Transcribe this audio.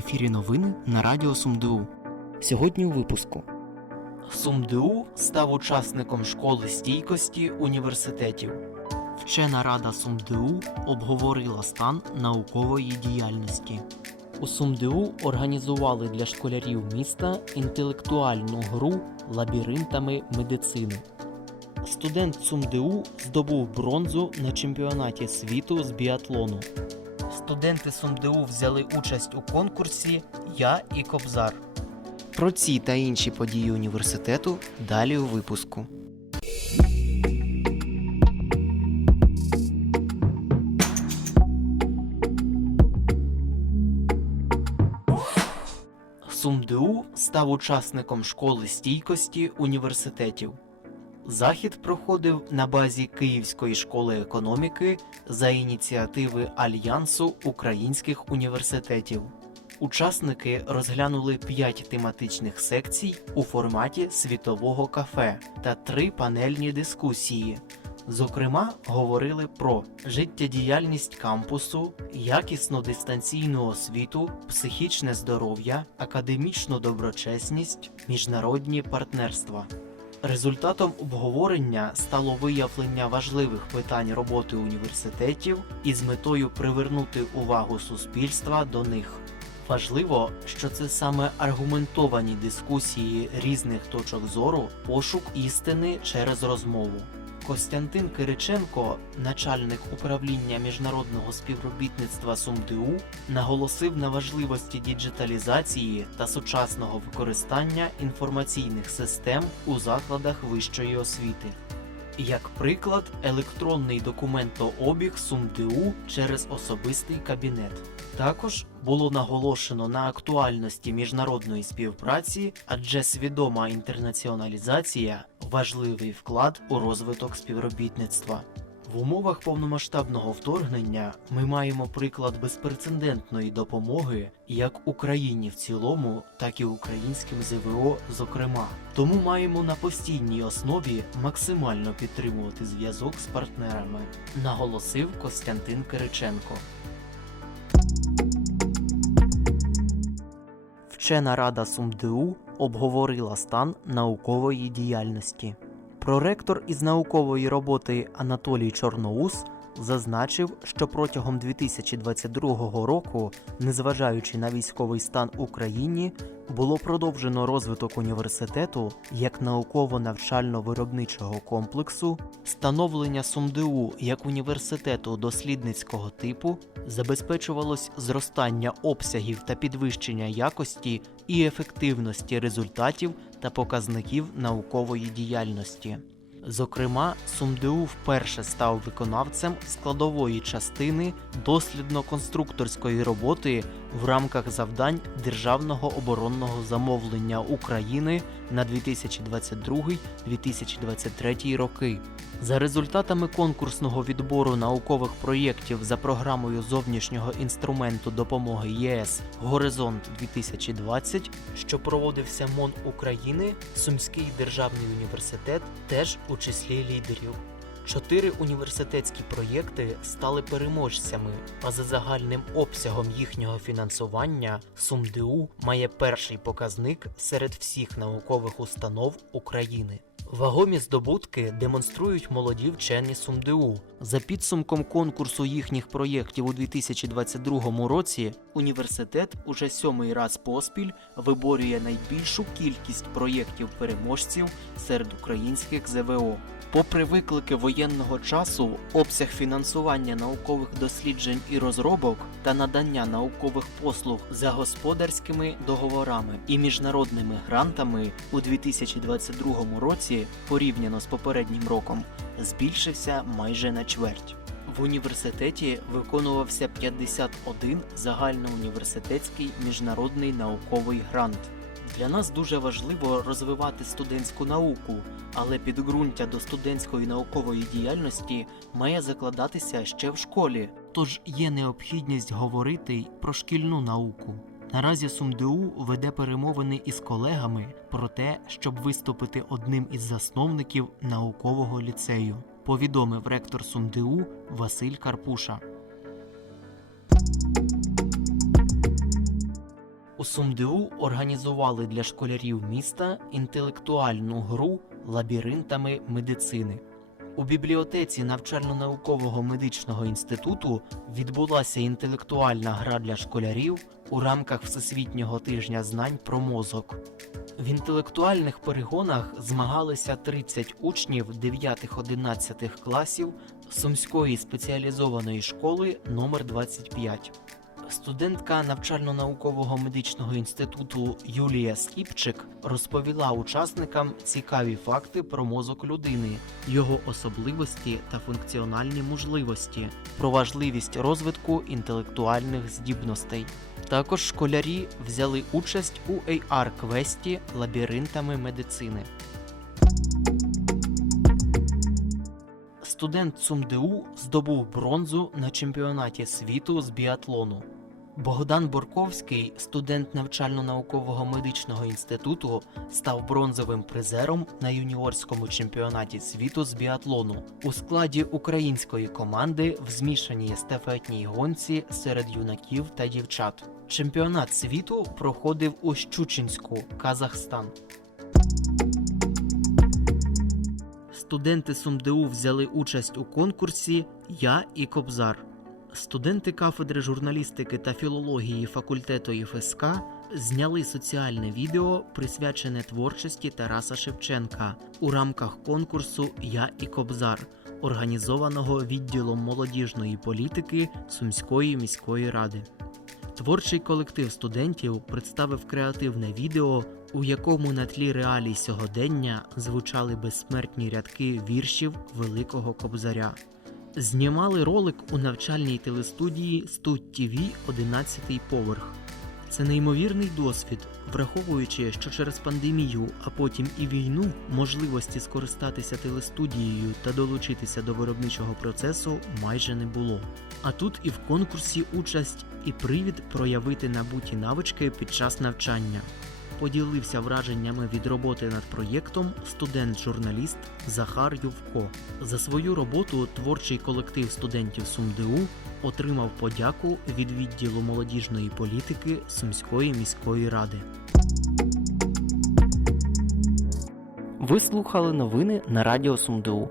ефірі новини на Радіо СумДУ. Сьогодні у випуску СумДУ став учасником школи стійкості університетів. Вчена рада СумДУ обговорила стан наукової діяльності. У СумДУ організували для школярів міста інтелектуальну гру лабіринтами медицини. Студент СумДУ здобув бронзу на чемпіонаті світу з біатлону. Студенти СумДУ взяли участь у конкурсі Я і Кобзар. Про ці та інші події університету далі у випуску. СумДУ став учасником школи стійкості університетів. Захід проходив на базі Київської школи економіки за ініціативи Альянсу українських університетів. Учасники розглянули п'ять тематичних секцій у форматі світового кафе та три панельні дискусії. Зокрема, говорили про життєдіяльність кампусу, якісну дистанційну освіту, психічне здоров'я, академічну доброчесність, міжнародні партнерства. Результатом обговорення стало виявлення важливих питань роботи університетів із метою привернути увагу суспільства до них. Важливо, що це саме аргументовані дискусії різних точок зору, пошук істини через розмову. Костянтин Кириченко, начальник управління міжнародного співробітництва СумДУ, наголосив на важливості діджиталізації та сучасного використання інформаційних систем у закладах вищої освіти. Як приклад, електронний документообіг СумДУ через особистий кабінет. Також було наголошено на актуальності міжнародної співпраці, адже свідома інтернаціоналізація важливий вклад у розвиток співробітництва. В умовах повномасштабного вторгнення ми маємо приклад безпрецедентної допомоги як Україні в цілому, так і українським ЗВО, зокрема. Тому маємо на постійній основі максимально підтримувати зв'язок з партнерами, наголосив Костянтин Кириченко. Вчена рада СумДУ обговорила стан наукової діяльності. Проректор із наукової роботи Анатолій Чорноус зазначив, що протягом 2022 року, незважаючи на військовий стан Україні, було продовжено розвиток університету як науково-навчально-виробничого комплексу, становлення СумДУ як університету дослідницького типу, забезпечувалось зростання обсягів та підвищення якості і ефективності результатів та показників наукової діяльності. Зокрема, СумДУ вперше став виконавцем складової частини дослідно-конструкторської роботи в рамках завдань Державного оборонного замовлення України на 2022-2023 роки. За результатами конкурсного відбору наукових проєктів за програмою зовнішнього інструменту допомоги ЄС Горизонт 2020, що проводився МОН України, Сумський державний університет теж у числі лідерів. Чотири університетські проєкти стали переможцями, а за загальним обсягом їхнього фінансування СумДУ має перший показник серед всіх наукових установ України. Вагомі здобутки демонструють молоді вчені СумДУ. За підсумком конкурсу їхніх проєктів у 2022 році університет уже сьомий раз поспіль виборює найбільшу кількість проєктів переможців серед українських ЗВО. Попри виклики воєнного часу, обсяг фінансування наукових досліджень і розробок та надання наукових послуг за господарськими договорами і міжнародними грантами у 2022 році порівняно з попереднім роком збільшився майже на чверть. В університеті виконувався 51 загальноуніверситетський міжнародний науковий грант. Для нас дуже важливо розвивати студентську науку, але підґрунтя до студентської наукової діяльності має закладатися ще в школі. Тож є необхідність говорити про шкільну науку. Наразі СумДУ веде перемовини із колегами про те, щоб виступити одним із засновників наукового ліцею, повідомив ректор СумДУ Василь Карпуша. У СумДУ організували для школярів міста інтелектуальну гру лабіринтами медицини. У бібліотеці навчально-наукового медичного інституту відбулася інтелектуальна гра для школярів у рамках Всесвітнього тижня знань про мозок. В інтелектуальних перегонах змагалися 30 учнів 9-11 класів Сумської спеціалізованої школи номер 25 Студентка навчально-наукового медичного інституту Юлія Скіпчик розповіла учасникам цікаві факти про мозок людини, його особливості та функціональні можливості, про важливість розвитку інтелектуальних здібностей. Також школярі взяли участь у AR-квесті лабіринтами медицини. Студент ЦумДУ здобув бронзу на чемпіонаті світу з біатлону. Богдан Борковський, студент навчально-наукового медичного інституту, став бронзовим призером на юніорському чемпіонаті світу з біатлону у складі української команди в змішаній естафетній гонці серед юнаків та дівчат. Чемпіонат світу проходив у Щучинську, Казахстан. Студенти СумДУ взяли участь у конкурсі Я і Кобзар. Студенти кафедри журналістики та філології факультету ІФСК зняли соціальне відео, присвячене творчості Тараса Шевченка у рамках конкурсу Я і Кобзар, організованого відділом молодіжної політики Сумської міської ради. Творчий колектив студентів представив креативне відео, у якому на тлі реалій сьогодення звучали безсмертні рядки віршів Великого Кобзаря. Знімали ролик у навчальній телестудії Студ ТВ 11 поверх. Це неймовірний досвід, враховуючи, що через пандемію, а потім і війну можливості скористатися телестудією та долучитися до виробничого процесу майже не було. А тут і в конкурсі участь, і привід проявити набуті навички під час навчання. Поділився враженнями від роботи над проєктом студент-журналіст Захар Ювко. За свою роботу творчий колектив студентів СумДУ отримав подяку від відділу молодіжної політики Сумської міської ради. Ви слухали новини на радіо СумДУ.